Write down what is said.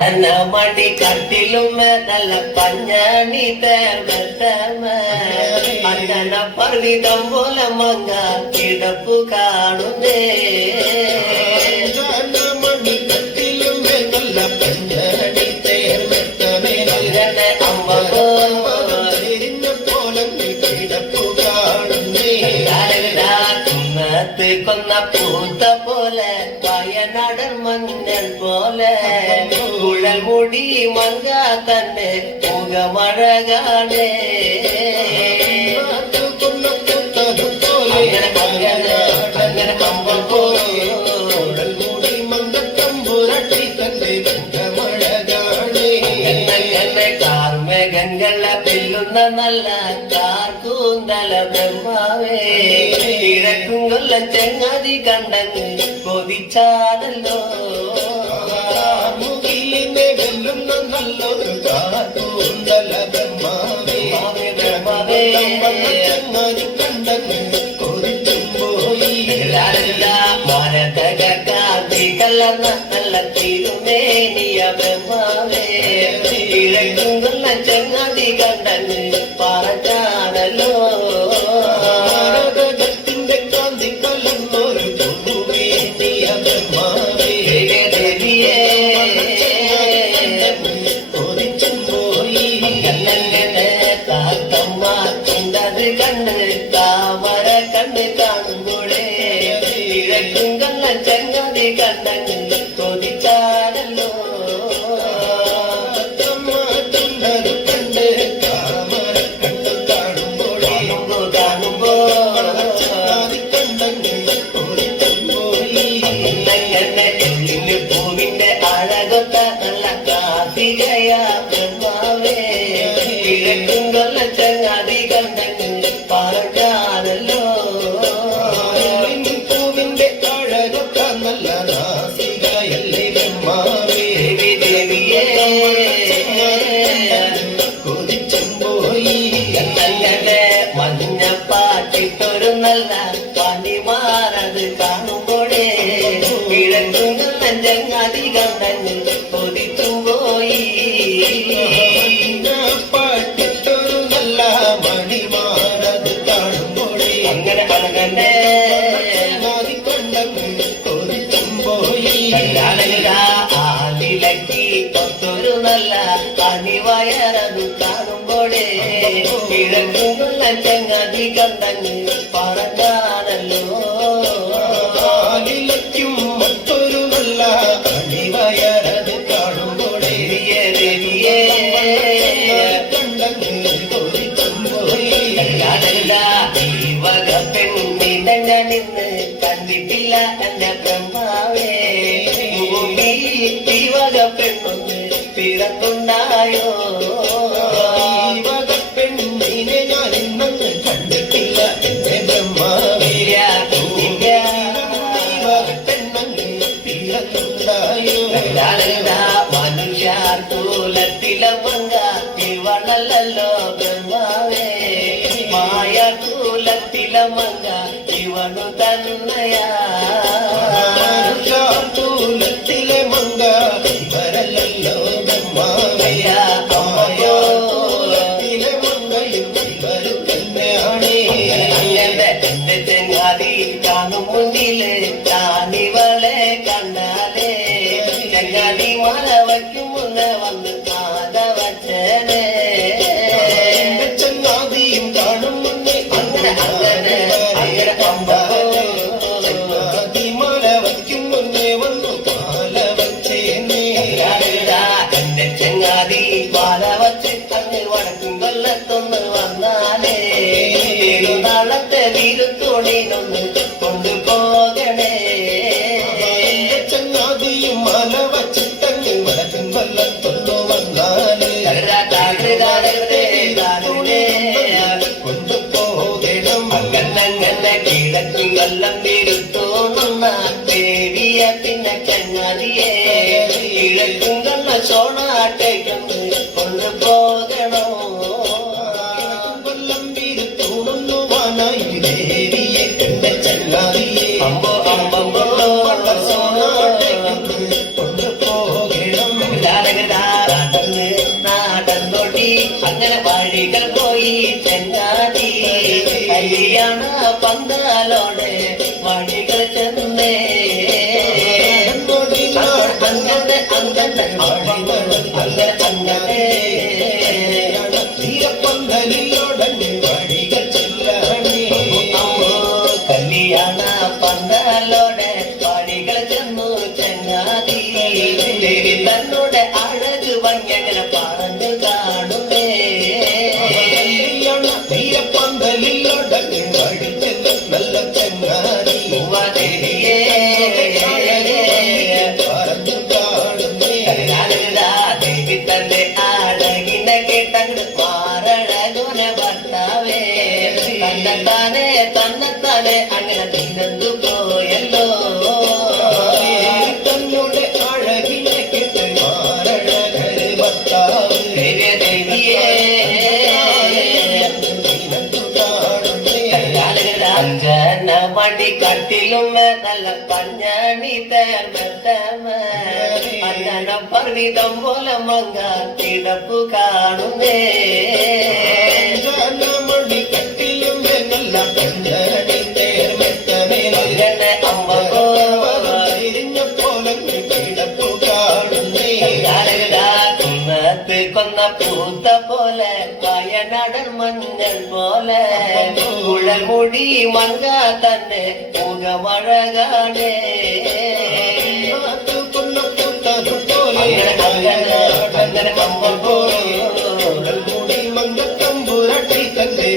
மடி கட்டிலும் நல்ல பஞ்சாணி தேர்வத்தம பர்விதம் போல மங்க கிடப்பு காணுதே. மடி கட்டிலும் நல்ல பஞ்சாணி தேர்வத்தமே அம்மகோ போல கிடப்பு காணுதே. கொன்ன பூத்த கடல் மஞ்சள் போல. குழல் முடி மங்கா கண்ணு முகமழகானே ചങ്ങാതി കണ്ടങ്ങ് കൊതിച്ചാണല്ലോ മുകിലിനെ ചങ്ങാതി കണ്ടങ്ങ് കണ്ടങ്ങ് Thank you. കിടക്കുന്നല്ല അണിവയറത് കാണുമ്പോഴേ കിഴക്കുന്ന ചങ്ങാതി കണ്ടങ്ങ് പറഞ്ഞാണല്ലോ മറ്റൊരു നല്ല അണിവയർ കണ്ടിട്ടില്ലയോ പെണ്ണിനെ ഞാൻ ഇന്നൊന്നും കണ്ടിട്ടില്ല എന്റെ ബ്രഹ്മാവീര മനുഷ്യത്തിലമങ്ങോ ബ്രഹ്മാവേ മായ കൂലത്തിലമങ്ങ ഇവണു തന്നയാ Là வாங்க வழிகள் போய் செந்தாதி கல்யாண பந்தாலோட வழிகள் சென்னே அங்கந்த அங்கந்த அங்க அங்கந்தே கல்யாண பந்தலோட பாடிகள் ஜம்மு சென்னாதி தன்னோட அழகு வங்கங்களை கட்டிலும் நல்ல பஞ்சாணி தயார் மத்தம பர்விதம் போல மங்கா திடப்பு காணுமே கட்டிலும் நல்ல பஞ்சாணி தயார் மத்தமே அம்மா கொன்ன பூத்த போல பயனடர் மஞ்சள் போல. மலர் மொழி மங்கா தன்னை முகமழகானே கம்பன் போலே. மங்க தம்புரட்டை தந்தை